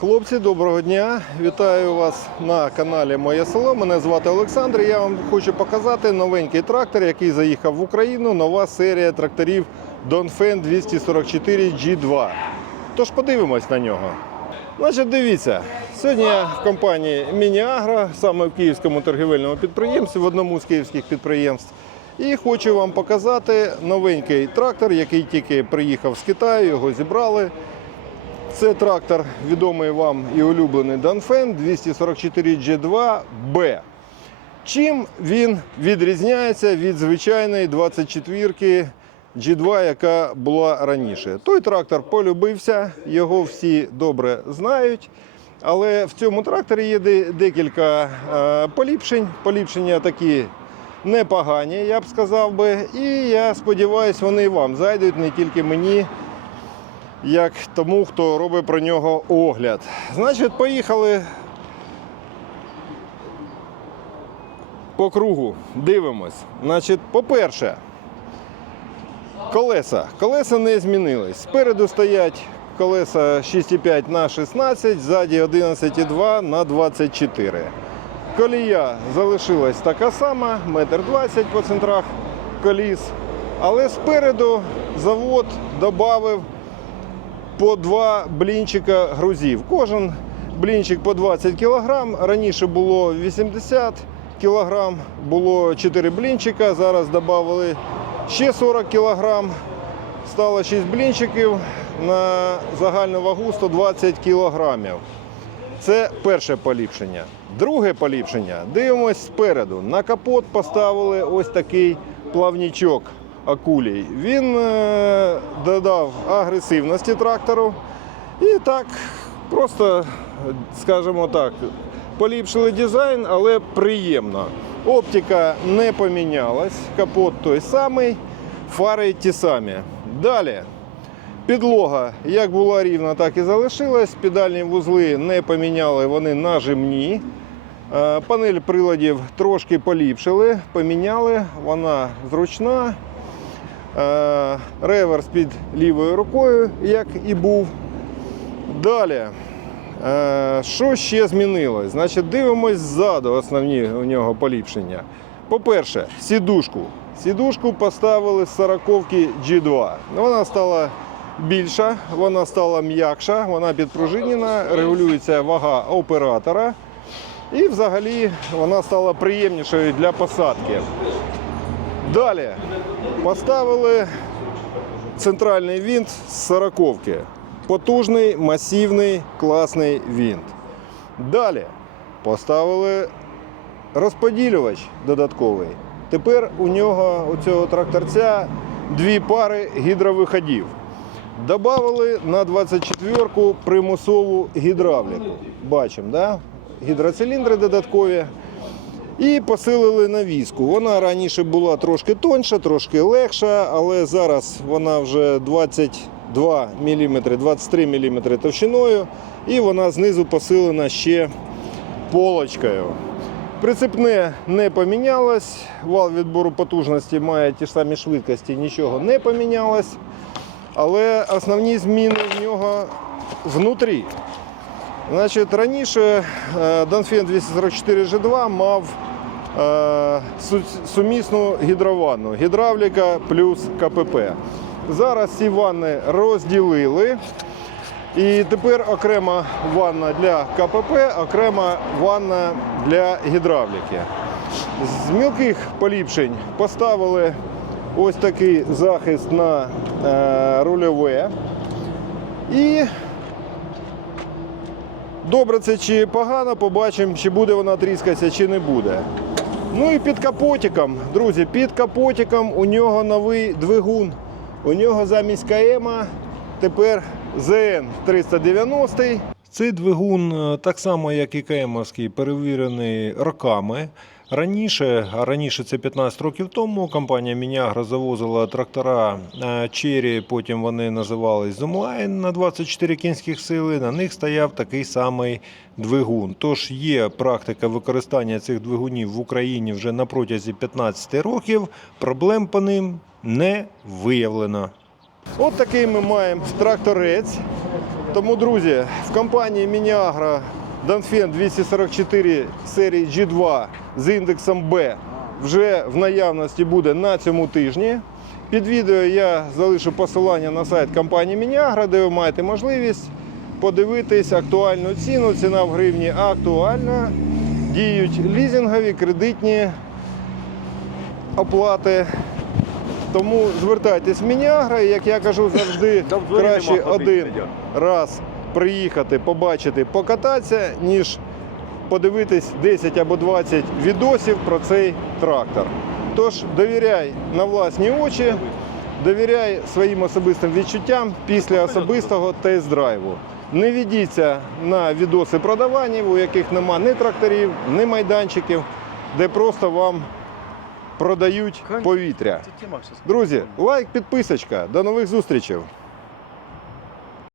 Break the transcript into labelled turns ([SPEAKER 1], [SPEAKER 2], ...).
[SPEAKER 1] Хлопці, доброго дня! Вітаю вас на каналі Моє село. Мене звати Олександр. Я вам хочу показати новенький трактор, який заїхав в Україну. Нова серія тракторів Dongfeng 244 G2. Тож подивимось на нього. Значить, дивіться, сьогодні я в компанії Мініагро, саме в київському торгівельному підприємстві, в одному з київських підприємств. І хочу вам показати новенький трактор, який тільки приїхав з Китаю, його зібрали. Це трактор відомий вам і улюблений Danfen 244 G2B. Чим він відрізняється від звичайної 24 G2, яка була раніше? Той трактор полюбився, його всі добре знають. Але в цьому тракторі є де- декілька е, поліпшень. Поліпшення такі непогані, я б сказав би. І я сподіваюся, вони вам зайдуть не тільки мені як тому, хто робить про нього огляд. Значить, поїхали по кругу. Дивимось. Значить, по-перше, колеса. Колеса не змінились. Спереду стоять колеса 6,5 на 16, ззаді 11,2 на 24. Колія залишилась така сама, метр 20 по центрах коліс. Але спереду завод додав по два блінчика грузів. Кожен блінчик по 20 кг. Раніше було 80 кг, було 4 блінчика. Зараз додали ще 40 кг. Стало 6 блінчиків на загальну вагу 120 кг. Це перше поліпшення. Друге поліпшення. Дивимось спереду. На капот поставили ось такий плавнічок акулій. Він е, додав агресивності трактору. І так, просто, скажімо так, поліпшили дизайн, але приємно. Оптика не помінялась, капот той самий, фари ті самі. Далі. Підлога як була рівна, так і залишилась. Педальні вузли не поміняли, вони нажимні. Е, Панель приладів трошки поліпшили, поміняли, вона зручна. Е, Реверс під лівою рукою, як і був. Далі. Е, Що ще змінилось? Значить, дивимось ззаду основні у нього поліпшення. По-перше, сідушку. Сідушку поставили з 40-ки G2. Вона стала більша, вона стала м'якша, вона підпружинена, регулюється вага оператора. І взагалі вона стала приємнішою для посадки. Далі поставили центральний винт з 40-ки. Потужний, масивний, класний винт. Далі поставили розподілювач додатковий. Тепер у нього, у цього тракторця, дві пари гідровиходів. Добавили на 24-ку примусову гідравліку. Бачимо, да? гідроциліндри додаткові. І посилили навіску. Вона раніше була трошки тоньша, трошки легша, але зараз вона вже 22 мм, 23 мм товщиною, і вона знизу посилена ще полочкою. Прицепне не помінялось, вал відбору потужності має ті ж самі швидкості, нічого не помінялось. Але основні зміни в нього внутрі. Значить, раніше е, 244 G2 мав е, сумісну гідрованну. Гідравліка плюс КПП. Зараз ці ванни розділили. І тепер окрема ванна для КПП, окрема ванна для гідравліки. З мілких поліпшень поставили ось такий захист на е, рульове. І добре це чи погано, побачимо, чи буде вона тріскатися, чи не буде. Ну і під капотиком, друзі, під капотиком у нього новий двигун. У нього замість КМ тепер ЗН 390. Цей двигун, е, так само як і КМ, перевірений роками. Раніше, а раніше це 15 років тому, компанія Мінягра завозила трактора Черрі, потім вони називались Zoomline на 24 кінських сили. На них стояв такий самий двигун. Тож є практика використання цих двигунів в Україні вже на протязі 15 років. Проблем по ним не виявлено. От такий ми маємо тракторець. Тому, друзі, в компанії Мініагро Донфен 244 серії G2 з індексом B вже в наявності буде на цьому тижні. Під відео я залишу посилання на сайт компанії Мініагро, де ви маєте можливість подивитись актуальну ціну. Ціна в гривні актуальна. Діють лізингові, кредитні оплати. Тому звертайтесь в Мініагро, і, як я кажу завжди, краще один раз приїхати, побачити, покататися, ніж подивитись 10 або 20 відосів про цей трактор. Тож довіряй на власні очі, довіряй своїм особистим відчуттям після особистого тест-драйву. Не ведіться на відоси продаванів, у яких нема ні тракторів, ні майданчиків, де просто вам продають повітря. Друзі, лайк, підписочка. До нових зустрічей.